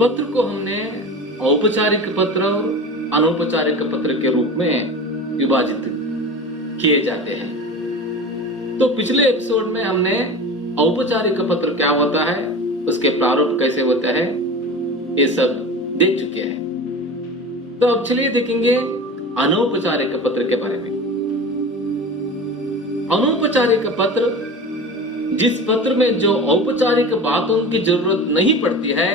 पत्र को हमने औपचारिक पत्र और अनौपचारिक पत्र के रूप में विभाजित किए जाते हैं। तो पिछले एपिसोड में हमने औपचारिक पत्र क्या होता है, उसके प्रारूप कैसे होता है, ये सब देख चुके हैं। तो अब चलिए देखेंगे अनौपचारिक पत्र के बारे में। अनौपचारिक पत्र जिस पत्र में जो औपचारिक बातों की जरूरत नहीं पड़ती है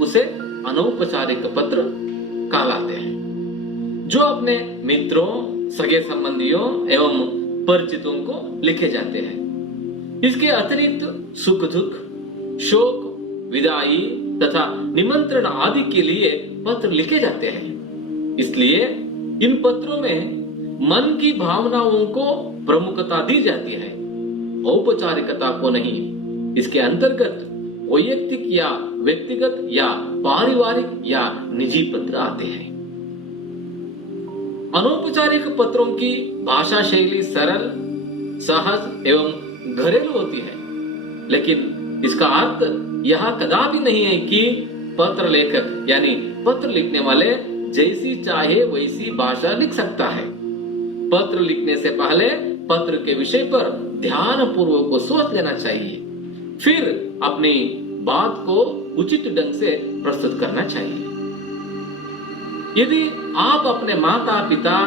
उसे अनौपचारिक पत्र कहलाते हैं, जो अपने मित्रों, सगे संबंधियों एवं परिचितों को लिखे जाते हैं। इसके अतिरिक्त सुख दुख, शोक, विदाई तथा निमंत्रण आदि के लिए पत्र लिखे जाते हैं। इसलिए इन पत्रों में मन की भावनाओं को प्रमुखता दी जाती है, औपचारिकता को नहीं। इसके अंतर्गत वैयक्तिक या व्यक्तिगत या पारिवारिक या निजी पत्र आते हैं। अनौपचारिक पत्रों की भाषा शैली सरल, सहज एवं घरेलू होती है, लेकिन इसका अर्थ यह कदापि नहीं है कि पत्र लेखक यानी पत्र लिखने वाले जैसी चाहे वैसी भाषा लिख सकता है। पत्र लिखने से पहले पत्र के विषय पर ध्यान पूर्वक सोच लेना चाहिए, फिर अपनी बात को उचित ढंग से प्रस्तुत करना चाहिए। यदि आप अपने माता पिता,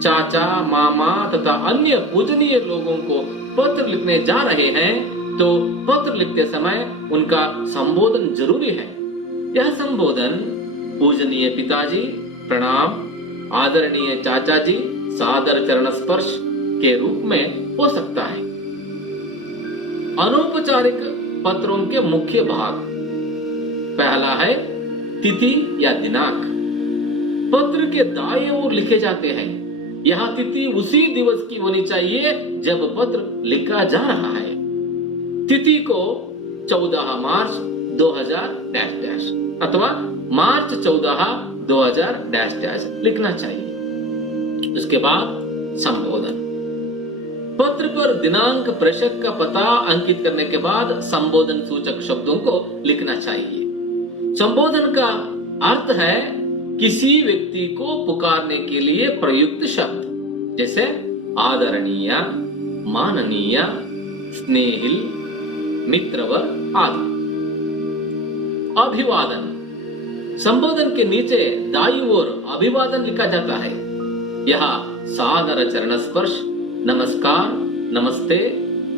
चाचा, मामा तथा अन्य पूजनीय लोगों को पत्र लिखने जा रहे हैं तो पत्र लिखते समय उनका संबोधन जरूरी है। यह संबोधन पूजनीय पिताजी, प्रणाम, आदरणीय चाचा जी, सादर चरण स्पर्श के रूप में हो सकता है। अनौपचारिक पत्रों के मुख्य भाग, पहला है तिथि या दिनांक। पत्र के दाएं ओर लिखे जाते हैं। यह तिथि उसी दिवस की होनी चाहिए जब पत्र लिखा जा रहा है। तिथि को 14 मार्च 2000 अथवा मार्च 14 2000 लिखना चाहिए। उसके बाद संबोधन। पत्र पर दिनांक, प्रेषक का पता अंकित करने के बाद संबोधन सूचक शब्दों को लिखना चाहिए। संबोधन का अर्थ है किसी व्यक्ति को पुकारने के लिए प्रयुक्त शब्द, जैसे आदरणीय, माननीय, स्नेहिल, मित्रवर आदि। अभिवादन। संबोधन के नीचे दाईं ओर अभिवादन लिखा जाता है। यह सादर चरण स्पर्श, नमस्कार, नमस्ते,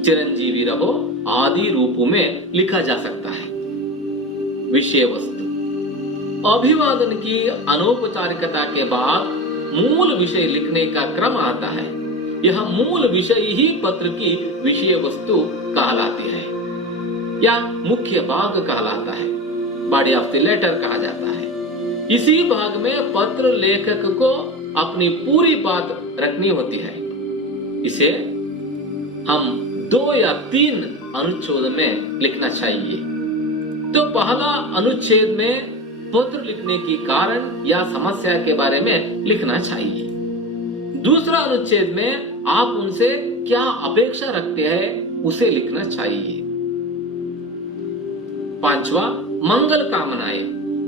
चिरंजीवी रहो आदि रूपों में लिखा जा सकता है। विषय वस्तु। अभिवादन की अनौपचारिकता के बाद मूल विषय लिखने का क्रम आता है। यह मूल विषय ही पत्र की विषय वस्तु कहलाती है या मुख्य भाग कहलाता है। बॉडी ऑफ द लेटर कहा जाता है। इसी भाग में पत्र लेखक को अपनी पूरी बात रखनी होती है। इसे हम 2 या 3 अनुच्छेद में लिखना चाहिए। तो पहला अनुच्छेद में पत्र लिखने की कारण या समस्या के बारे में लिखना चाहिए। दूसरा अनुच्छेद में आप उनसे क्या अपेक्षा रखते हैं उसे लिखना चाहिए। पांचवा, मंगल कामनाएं।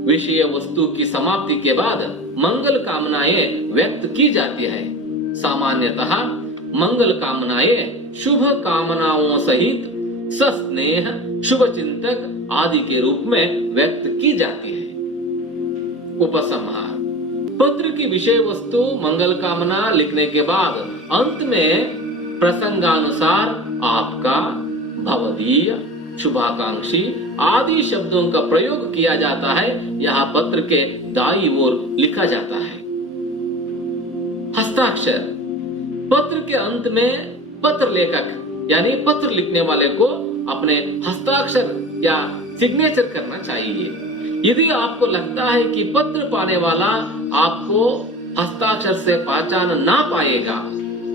विषय वस्तु की समाप्ति के बाद मंगल कामनाएं व्यक्त की जाती है। सामान्यतः मंगल कामनाएं शुभ कामनाओं सहित सस्नेह, शुभ चिंतक आदि के रूप में व्यक्त की जाती है। उपसंहार। पत्र की विषय वस्तु मंगल कामना लिखने के बाद अंत में प्रसंगानुसार आपका, भवदीय, शुभाकांक्षी आदि शब्दों का प्रयोग किया जाता है। यह पत्र के दाईं ओर लिखा जाता है। हस्ताक्षर। पत्र के अंत में पत्र लेखक यानी पत्र लिखने वाले को अपने हस्ताक्षर या सिग्नेचर करना चाहिए। यदि आपको लगता है कि पत्र पाने वाला आपको हस्ताक्षर से पहचान ना पाएगा,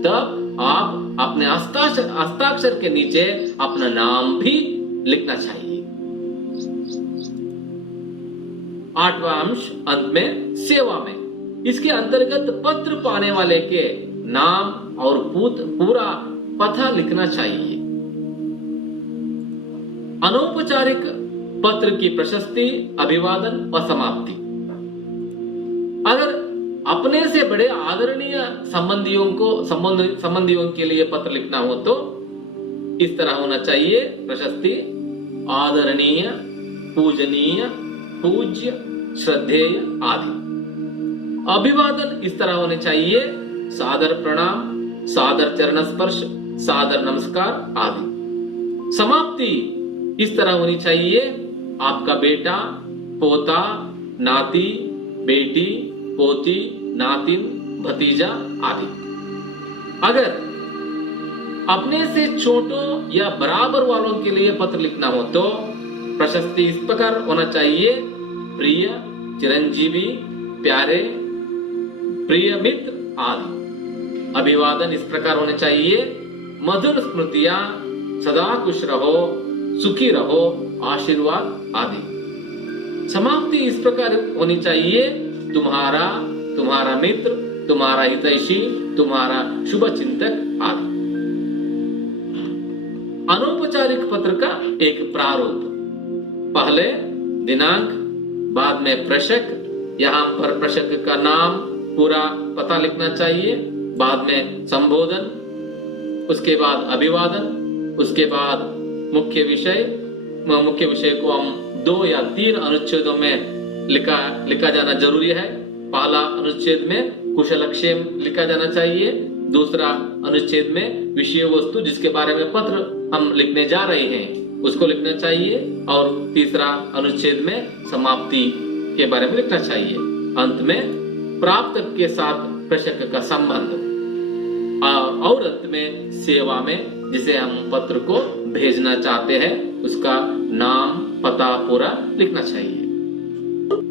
तब आप अपने हस्ताक्षर के नीचे अपना नाम भी लिखना चाहिए। 8वां अंश अंत में सेवा में। इसके अंतर्गत पत्र पाने वाले के नाम और पूरा पता लिखना चाहिए। अनौपचारिक पत्र की प्रशस्ति, अभिवादन और समाप्ति। अगर अपने से बड़े आदरणीय संबंधियों के लिए पत्र लिखना हो तो इस तरह होना चाहिए। प्रशस्ति आदरणीय, पूजनीय, पूज्य, श्रद्धेय आदि। अभिवादन इस तरह होने चाहिए। सादर प्रणाम, सादर चरण स्पर्श, सादर नमस्कार आदि। समाप्ति इस तरह होनी चाहिए। आपका बेटा, पोता, नाती, बेटी, पोती, नातिन, भतीजा आदि। अगर अपने से छोटों या बराबर वालों के लिए पत्र लिखना हो तो प्रशस्ति इस प्रकार होना चाहिए। प्रिय, चिरंजीवी, प्यारे, प्रिय मित्र आदि। अभिवादन इस प्रकार होने चाहिए। मधुर स्मृतियां, सदा खुश रहो, सुखी रहो, आशीर्वाद आदि। समाप्ति इस प्रकार होनी चाहिए। तुम्हारा, तुम्हारा मित्र, तुम्हारा हितैषी, तुम्हारा शुभ चिंतक आदि। अनौपचारिक पत्र का एक प्रारूप। पहले दिनांक, बाद में प्रेषक। यहां पर प्रेषक का नाम, पूरा पता लिखना चाहिए। बाद में संबोधन, उसके बाद अभिवादन, उसके बाद मुख्य विषय को हम 2 या 3 अनुच्छेदों में लिखा जाना जरूरी है। पहला अनुच्छेद में कुशलक्षेम लिखा जाना चाहिए। दूसरा अनुच्छेद में विषय वस्तु जिसके बारे में पत्र हम लिखने जा रहे हैं उसको लिखना चाहिए। और तीसरा अनुच्छेद में समाप्ति के बारे में लिखना चाहिए। अंत में प्राप्तक के साथ प्रेषक का संबंध और अंत में सेवा में जिसे हम पत्र को भेजना चाहते हैं उसका नाम, पता पूरा लिखना चाहिए।